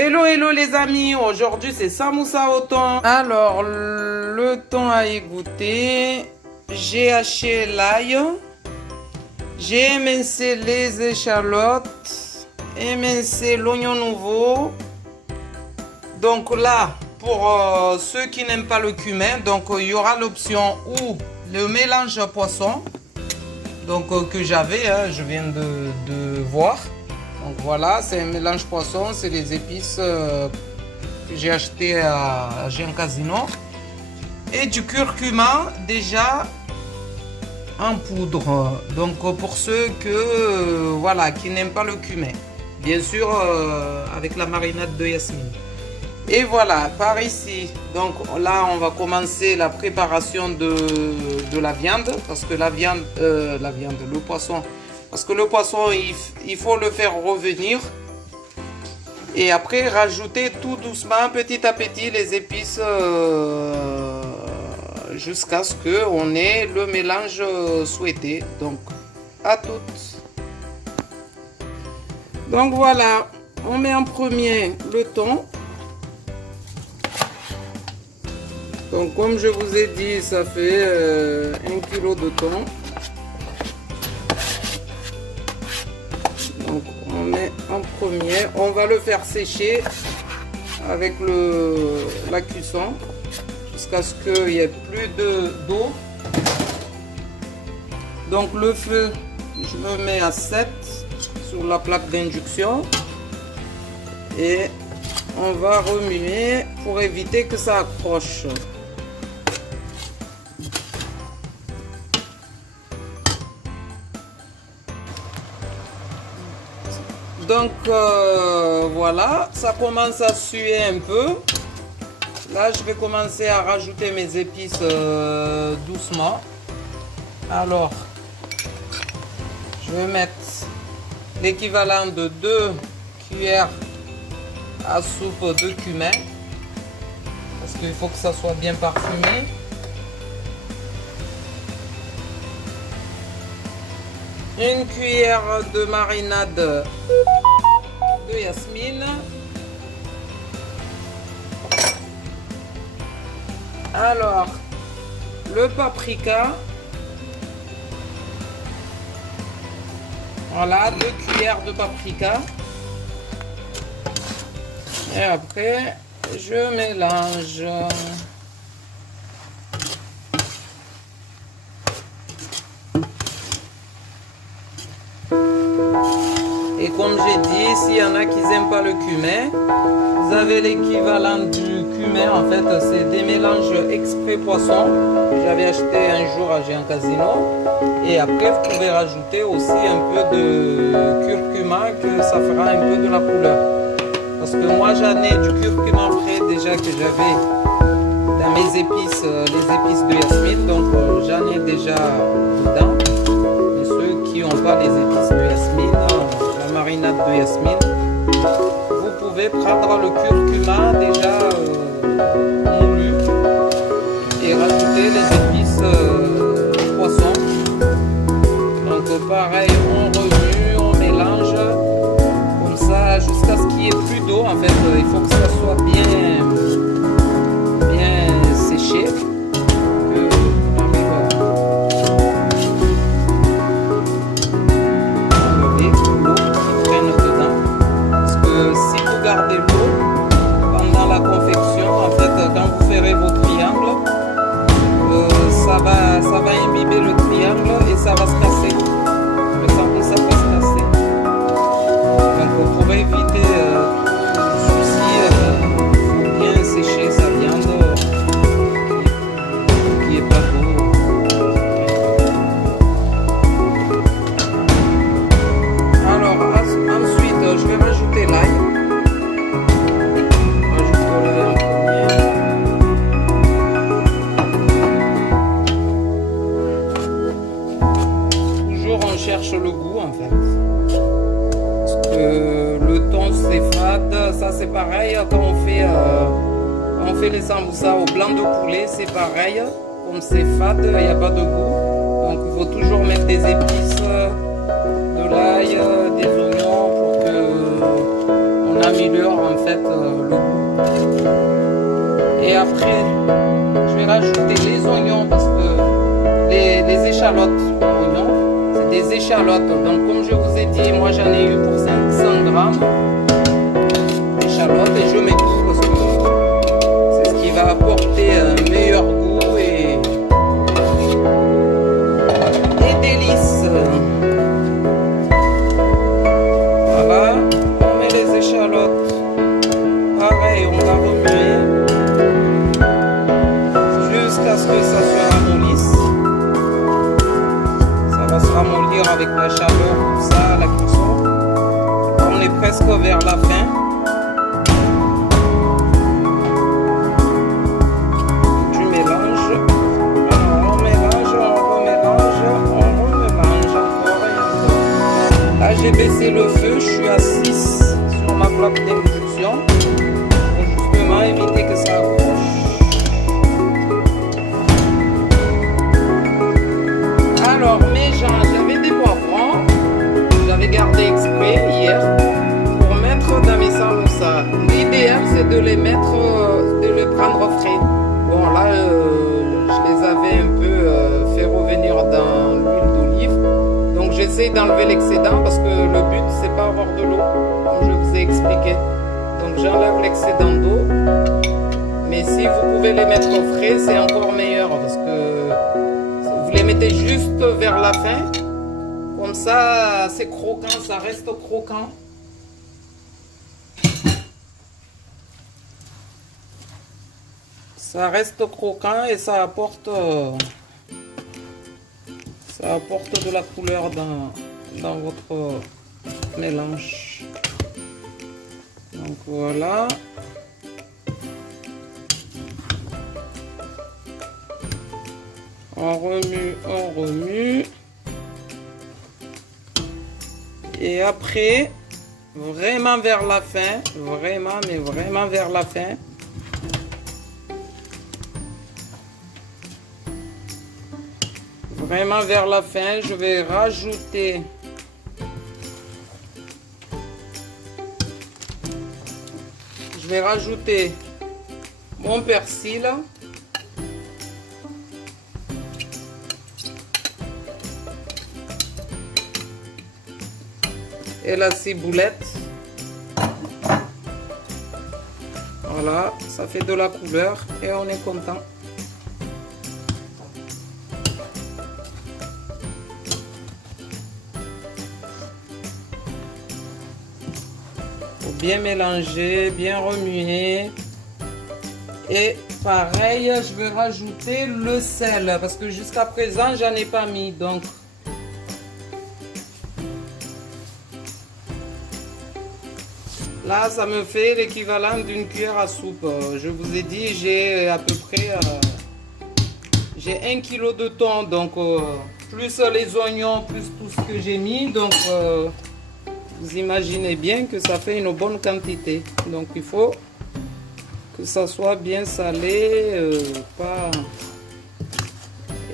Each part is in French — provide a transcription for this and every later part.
Hello, hello les amis, aujourd'hui c'est samoussa au thon. Alors, le thon à égoutter, j'ai haché l'ail, j'ai émincé les échalotes, émincé l'oignon nouveau. Donc là, pour ceux qui n'aiment pas le cumin, donc il y aura l'option ou le mélange poisson, donc que j'avais, je viens de voir. Donc voilà, c'est un mélange poisson, c'est les épices que j'ai acheté à Jean Casino. Et du curcuma déjà en poudre. Donc pour ceux voilà, qui n'aiment pas le cumin. Bien sûr avec la marinade de Yasmine. Et voilà, par ici, donc là on va commencer la préparation de la viande. Parce que le poisson... Parce que le poisson, il faut le faire revenir. Et après, rajouter tout doucement, petit à petit, les épices jusqu'à ce qu'on ait le mélange souhaité. Donc, à toutes. Donc voilà, on met en premier le thon. Donc, comme je vous ai dit, ça fait 1 kg de thon. Donc on met en premier, on va le faire sécher avec la cuisson jusqu'à ce qu'il n'y ait plus d'eau. Donc le feu, je le mets à 7 sur la plaque d'induction et on va remuer pour éviter que ça accroche. Donc voilà, ça commence à suer un peu. Là, je vais commencer à rajouter mes épices doucement. Alors, je vais mettre l'équivalent de 2 cuillères à soupe de cumin. Parce qu'il faut que ça soit bien parfumé. Une cuillère de marinade de Yasmine. Alors, le paprika. Voilà, 2 cuillères de paprika. Et après, je mélange. Et comme j'ai dit, s'il y en a qui n'aiment pas le cumin, vous avez l'équivalent du cumin. En fait, c'est des mélanges exprès poisson que j'avais acheté un jour à Jean Casino. Et après, vous pouvez rajouter aussi un peu de curcuma, que ça fera un peu de la couleur. Parce que moi, j'en ai du curcuma frais déjà que j'avais dans mes épices, les épices de Yasmine. Donc, j'en ai déjà dedans. Et ceux qui n'ont pas les épices de Yasmine, marinade de Yasmine, vous pouvez prendre le curcuma déjà moulu et rajouter les épices poisson. Donc pareil, on remue, on mélange comme ça jusqu'à ce qu'il n'y ait plus d'eau. En fait, il faut que ça soit bien séché. Ça va imbiber le triangle et ça va se casser. Le sample, ça va se casser. Donc pour éviter le souci, il faut bien sécher sa viande qui est pas d'eau. Alors ensuite, je vais rajouter l'ail. Cherche le goût en fait. Parce que le thon c'est fade, ça c'est pareil quand on fait les samoussas au blanc de poulet, c'est pareil. Comme c'est fade, il n'y a pas de goût. Donc il faut toujours mettre des épices, de l'ail, des oignons pour que on améliore en fait le goût. Et après, je vais rajouter les oignons parce que les échalotes, pas oignons, c'est des échalotes. Donc comme je vous ai dit, moi j'en ai eu pour 500 grammes d'échalotes et je mets tout parce que c'est ce qui va apporter un meilleur goût et délices. Voilà, on met les échalotes. Pareil, on va remuer jusqu'à ce que ça se ramollisse. Ça va se ramollir avec la chaleur, tout ça, la cuisson. On est presque vers la fin. Tu mélanges. Alors, on mélange, on remélange, on remélange encore et encore. Là, j'ai baissé le feu, je suis à 6 sur ma plaque d'infusion pour justement éviter que ça accroche. Alors, mes gens, j'avais des poivrons, j'avais gardé exprès hier pour mettre dans mes samoussas. L'idéal, c'est de les mettre, de les prendre frais. Bon, là, je les avais un peu fait revenir dans l'huile d'olive. Donc, j'essaie d'enlever l'excédent parce que le but, c'est pas avoir de l'eau, comme je vous ai expliqué. Donc, j'enlève l'excédent d'eau. Mais si vous pouvez les mettre frais, c'est encore meilleur parce que vous les mettez juste vers la fin. Comme ça, c'est croquant, ça reste croquant. Ça reste croquant et ça apporte de la couleur dans votre mélange. Donc voilà. On remue, on remue. Et après, vraiment vers la fin, vraiment, mais vraiment vers la fin, vraiment vers la fin, je vais rajouter mon persil. Et la ciboulette. Voilà, ça fait de la couleur et on est content. Faut bien mélanger, bien remuer. Et pareil, je vais rajouter le sel parce que jusqu'à présent, j'en ai pas mis. Donc, là, ça me fait l'équivalent d'une cuillère à soupe. Je vous ai dit, j'ai à peu près j'ai 1 kg de thon, donc plus les oignons, plus tout ce que j'ai mis. Donc, vous imaginez bien que ça fait une bonne quantité. Donc, il faut que ça soit bien salé, pas...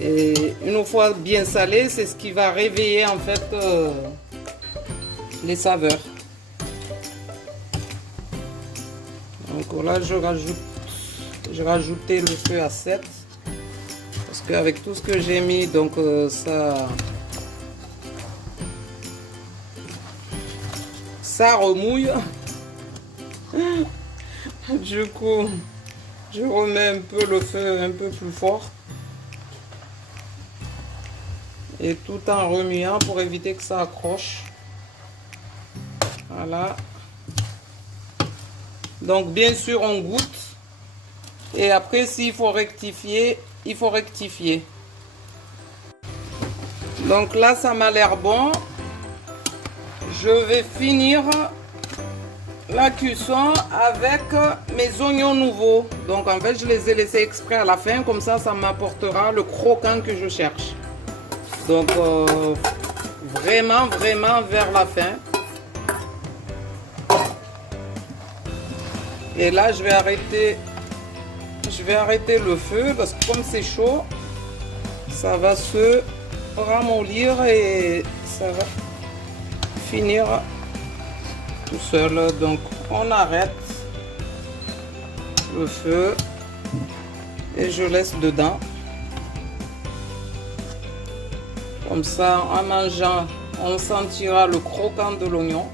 Et une fois bien salé, c'est ce qui va réveiller en fait les saveurs. Donc là, j'ai rajouté le feu à 7 parce qu'avec tout ce que j'ai mis, donc ça remouille. Du coup, je remets un peu le feu un peu plus fort et tout en remuant pour éviter que ça accroche. Voilà. Donc bien sûr on goûte et après s'il faut rectifier, il faut rectifier. Donc là ça m'a l'air bon. Je vais finir la cuisson avec mes oignons nouveaux. Donc en fait je les ai laissés exprès à la fin, comme ça ça m'apportera le croquant que je cherche. Donc vraiment vers la fin. Et là, je vais arrêter le feu parce que comme c'est chaud, ça va se ramollir et ça va finir tout seul. Donc, on arrête le feu et je laisse dedans. Comme ça, en mangeant, on sentira le croquant de l'oignon.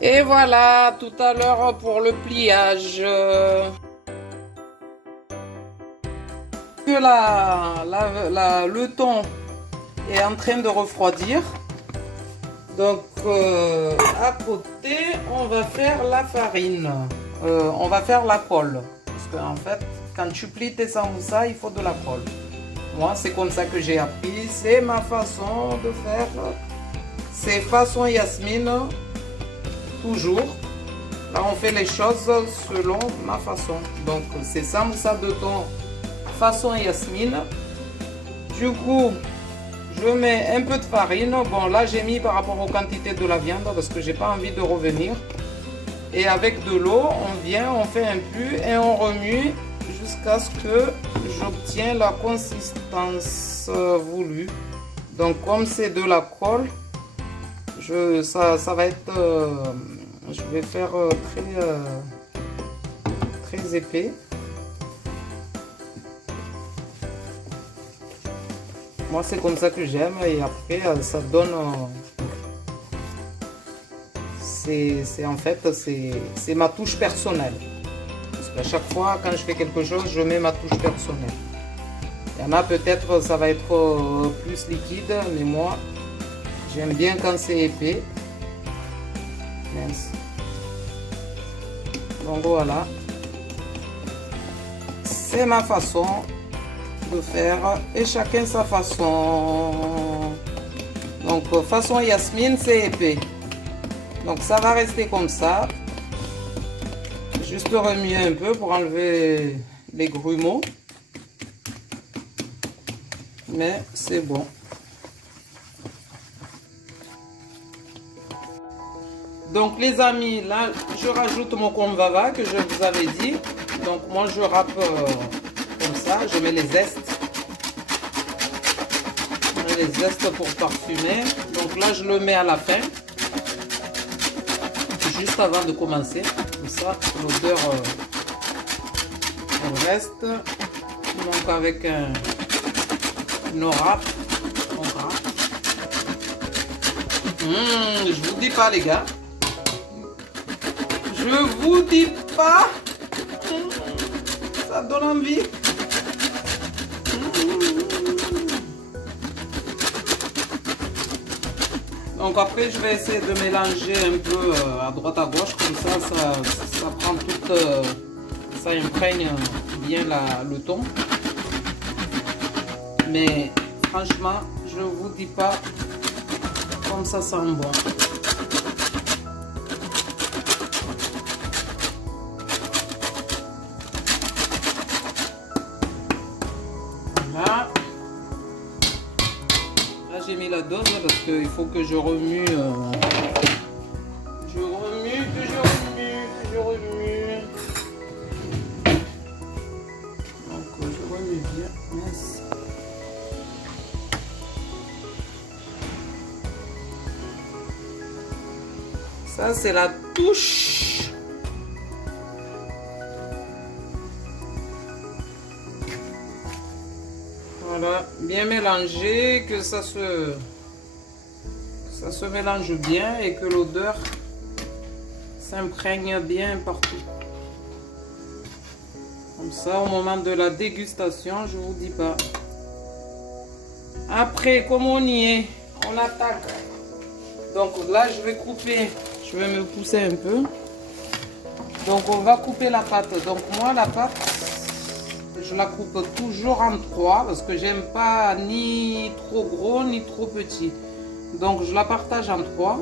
Et voilà, tout à l'heure pour le pliage. Que le thon est en train de refroidir. Donc, à côté, on va faire la farine. On va faire la colle. Parce qu'en fait, quand tu plies tes samoussas, il faut de la colle. Moi, c'est comme ça que j'ai appris. C'est ma façon de faire. C'est façon Yasmine. Toujours. Là, on fait les choses selon ma façon. Donc, c'est samoussa de thon façon Yasmine. Du coup, je mets un peu de farine. Bon, là, j'ai mis par rapport aux quantités de la viande parce que j'ai pas envie de revenir. Et avec de l'eau, on vient, on fait un pu et on remue jusqu'à ce que j'obtiens la consistance voulue. Donc, comme c'est de la colle, ça va être, je vais faire très épais. Moi, c'est comme ça que j'aime et après, ça donne, en fait, c'est ma touche personnelle. Parce qu'à chaque fois, quand je fais quelque chose, je mets ma touche personnelle. Il y en a peut-être, ça va être plus liquide, mais moi, j'aime bien quand c'est épais. Mince. Donc voilà. C'est ma façon de faire. Et chacun sa façon. Donc façon Yasmine, c'est épais. Donc ça va rester comme ça. Juste remuer un peu pour enlever les grumeaux. Mais c'est bon. Donc les amis, là je rajoute mon convava que je vous avais dit. Donc moi je râpe comme ça, je mets les zestes. Je mets les zestes pour parfumer. Donc là je le mets à la fin. Juste avant de commencer. Comme ça l'odeur elle reste. Donc avec nos râpes. On râpe. Je vous dis pas les gars. Je vous dis pas, ça donne envie. Donc après je vais essayer de mélanger un peu à droite à gauche, comme ça prend toute, ça imprègne bien le thon. Mais franchement, je vous dis pas comme ça sent bon. Là j'ai mis la dose parce qu'il faut que je remue. Je remue. Donc je remue bien. Yes. Ça c'est la touche. Voilà, bien mélanger, que ça se mélange bien et que l'odeur s'imprègne bien partout. Comme ça, au moment de la dégustation, je vous dis pas. Après, comme on y est, on attaque. Donc là, je vais couper, je vais me pousser un peu. Donc on va couper la pâte. Donc moi, la pâte, je la coupe toujours en 3 parce que j'aime pas ni trop gros ni trop petit. Donc je la partage en 3.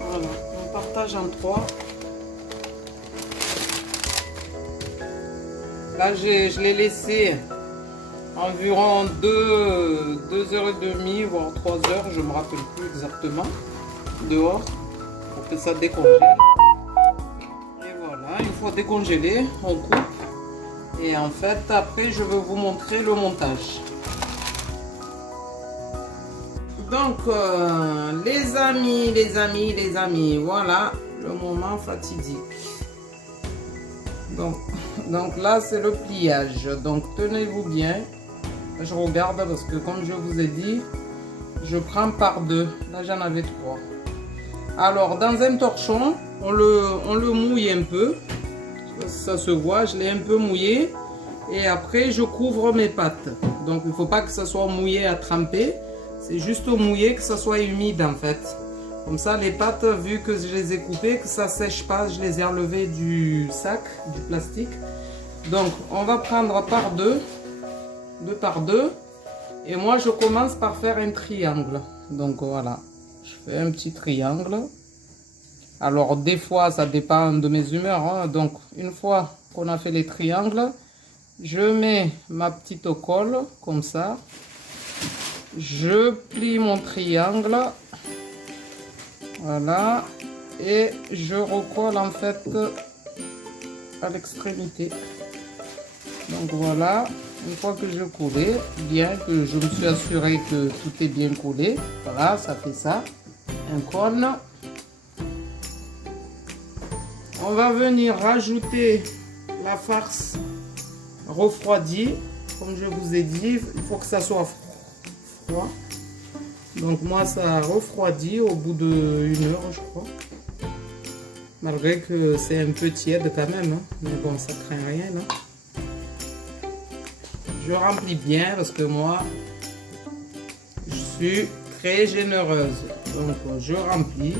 Voilà, on partage en 3. Là je l'ai laissé environ 2h30 voire 3h, je me rappelle plus exactement, dehors pour que ça décongèle. Et voilà, une fois décongelé, on coupe. Et en fait, après, je vais vous montrer le montage. Donc, les amis, voilà le moment fatidique. Donc là, c'est le pliage. Donc, tenez-vous bien. Je regarde parce que, comme je vous ai dit, je prends par deux. Là, j'en avais 3. Alors, dans un torchon, on le mouille un peu. Ça se voit, je l'ai un peu mouillé. Et après, je couvre mes pâtes. Donc, il ne faut pas que ça soit mouillé à tremper. C'est juste mouillé, que ça soit humide en fait. Comme ça, les pâtes, vu que je les ai coupées, que ça sèche pas, je les ai enlevées du sac, du plastique. Donc, on va prendre par deux par deux. Et moi, je commence par faire un triangle. Donc, voilà. Je fais un petit triangle. Alors, des fois, ça dépend de mes humeurs. Hein. Donc, une fois qu'on a fait les triangles, je mets ma petite colle, comme ça. Je plie mon triangle. Voilà. Et je recolle, en fait, à l'extrémité. Donc, voilà. Une fois que je collé, bien que je me suis assuré que tout est bien collé. Voilà, ça fait ça. Un cône. On va venir rajouter la farce refroidie. Comme je vous ai dit, il faut que ça soit froid. Donc moi, ça refroidit au bout d'1 heure, je crois. Malgré que c'est un peu tiède quand même. Hein. Mais bon, ça craint rien. Hein. Je remplis bien parce que moi, je suis très généreuse. Donc je remplis.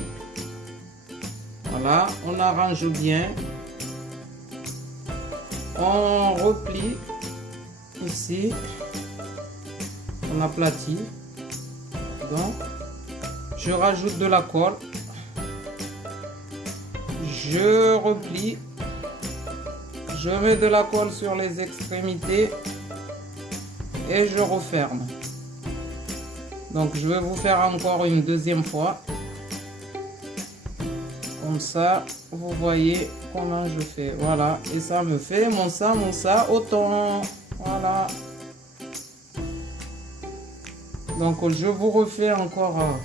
Voilà, on arrange bien. On replie ici. On aplatit. Donc, je rajoute de la colle. Je replie. Je mets de la colle sur les extrémités. Et je referme. Donc, je vais vous faire encore une deuxième fois. Comme ça, vous voyez comment je fais. Voilà. Et ça me fait mon ça au thon. Voilà. Donc, je vous refais encore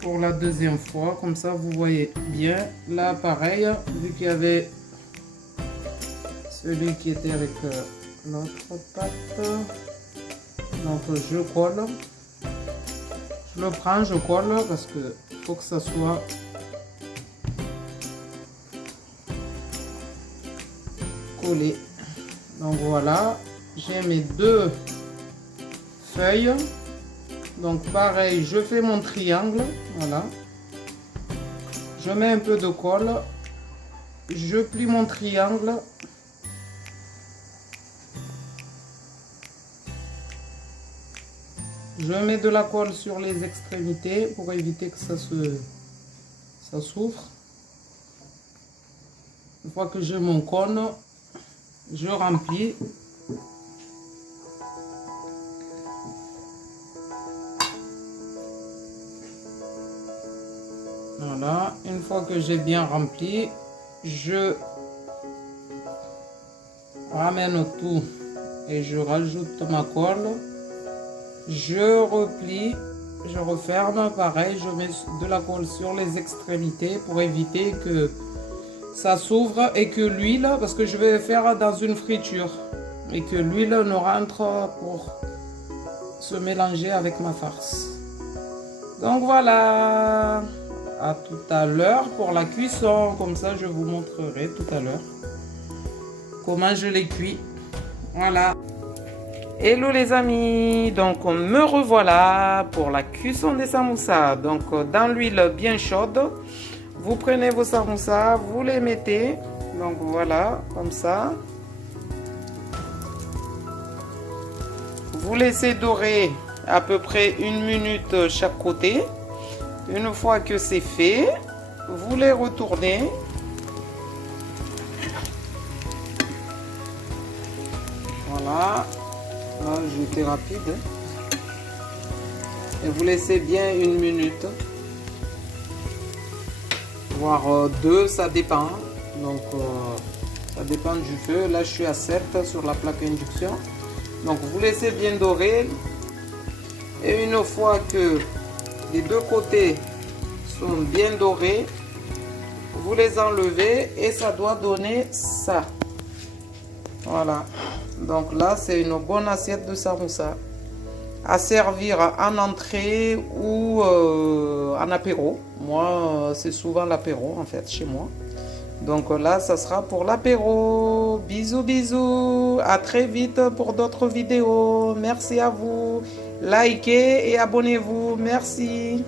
pour la deuxième fois. Comme ça, vous voyez bien. Là, pareil, vu qu'il y avait celui qui était avec l'autre pâte. Donc, je colle. Je le prends, je colle parce que faut que ça soit collé. Donc voilà, j'ai mes 2 feuilles. Donc pareil, je fais mon triangle. Voilà. Je mets un peu de colle. Je plie mon triangle. Je mets de la colle sur les extrémités pour éviter que ça s'ouvre. Une fois que j'ai mon cône, je remplis. Voilà, une fois que j'ai bien rempli, je ramène tout et je rajoute ma colle. Je replie, je referme, pareil, je mets de la colle sur les extrémités pour éviter que ça s'ouvre et que l'huile, parce que je vais faire dans une friture, et que l'huile ne rentre pour se mélanger avec ma farce. Donc voilà, à tout à l'heure pour la cuisson, comme ça je vous montrerai tout à l'heure comment je les cuis. Voilà. Hello les amis, donc me revoilà pour la cuisson des samoussas. Donc dans l'huile bien chaude, vous prenez vos samoussas, vous les mettez, donc voilà, comme ça. Vous laissez dorer à peu près 1 minute chaque côté. Une fois que c'est fait, vous les retournez. Voilà. Là, j'étais rapide. Et vous laissez bien 1 minute. Voire 2, ça dépend. Donc, ça dépend du feu. Là, je suis à 7 sur la plaque induction. Donc, vous laissez bien dorer. Et une fois que les deux côtés sont bien dorés, vous les enlevez et ça doit donner ça. Voilà. Donc là, c'est une bonne assiette de samoussa à servir en entrée ou en apéro. Moi, c'est souvent l'apéro en fait chez moi. Donc là, ça sera pour l'apéro. Bisous, bisous. À très vite pour d'autres vidéos. Merci à vous. Likez et abonnez-vous. Merci.